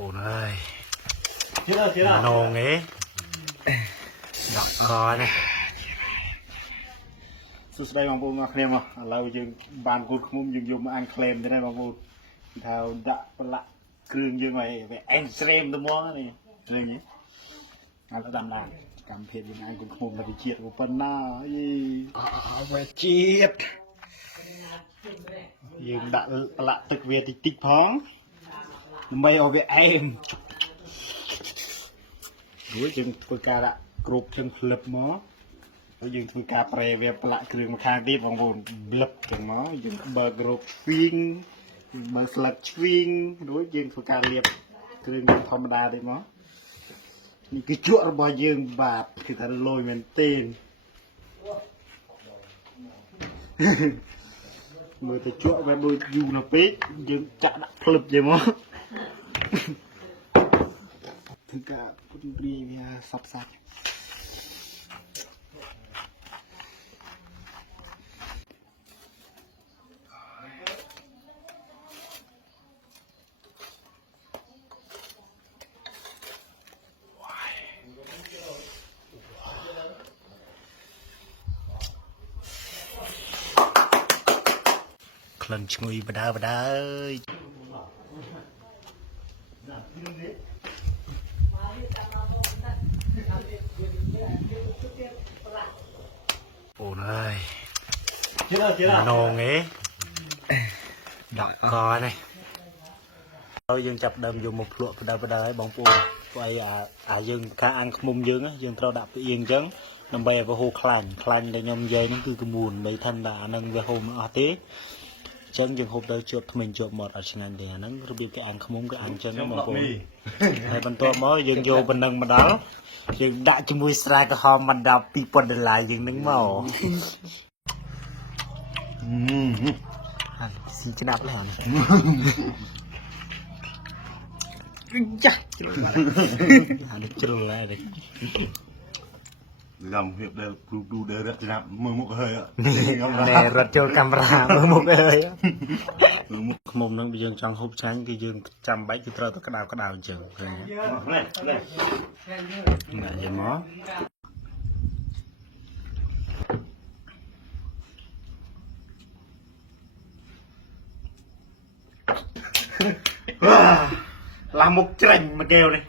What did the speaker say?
Ủa ơi nôn ấy đọc khó này សួស្តីបងប្អូនមកគ្នាមកឥឡូវយើងបានគូឃុំយើងយកមកអានក្លែមទៅណាបងប្អូនថាដាក់ប្រឡាក់គ្រឿងយើងឲ្យវាអេនស្រេមទៅហ្មងនេះឃើញទេអត់ដាំឡើងកម្មភាពយើងអានគូឃុំទៅជាតិប៉ុណ្ណាយីវាជាតិយើងដាក់ប្រឡាក់ទឹកវាតិចតិចផងដើម្បីឲ្យវាអេមរួចយើងធ្វើការដាក់គ្របជើងផ្លឹបមកហើយយើងធ្វើការប្រែវាប្រឡាក់គ្រឿងមកខាងទៀតបងប្អូនផ្លឹបចឹងមកយើងបើករោគឆ្វីងបើស្លឹកឆ្វីងរួចយើងធ្វើការលាបគ្រឿងធម្មតាទៀតមកនេះគឺជក់របស់យើងបាទគឺថាលយមែនទេមើលទៅជក់វាដូចយូរណាស់ពេកយើងចាក់ដាក់ផ្លឹបចេះមកធ្វើការពុនរីវាសពសាច់ក្លិនឈ្ងុយបដើបដើអើយអូនអើយនងឯងដកកនេះហើយយើងចាប់ដើមយកមកភ្លក់បដើបដើឲ្យបងប្អូនព្រោះអាយើងការអានខ្មុំយើងត្រូវដាក់ពីអៀងអញ្ចឹងដើម្បីឲ្យវាហូរខ្លាញ់ដែលខ្ញុំនិយាយហ្នឹងគឺក្មួយមិនថាអាហ្នឹងវាហូរមិនអស់ទេចឹងយើងហូបទៅជាប់ថ្មិញជាប់មាត់អត់ឆ្ងាញ់ទេអាហ្នឹងរបៀបគេអានខ្មុំគឺអានចឹងបងប្អូនហើយបន្ទាប់មកយើងយកប៉ុណ្ណឹងមកដល់យើងដាក់ជាមួយស្រាក្រហមមកដល់$2000យើងនឹងមកស៊ីក្តាប់ហើយចាជ្រុលអានេះជ្រុលហើយlàm việc đều đủ đều rất là mơ mộng hơi ạ nè rất cho camera mơ mộng hơi á mồm nó bây giờ trong hộp tránh cái dương trăm bách cái trâu cái đào chừng này vậy mó làm một chành mà kêu này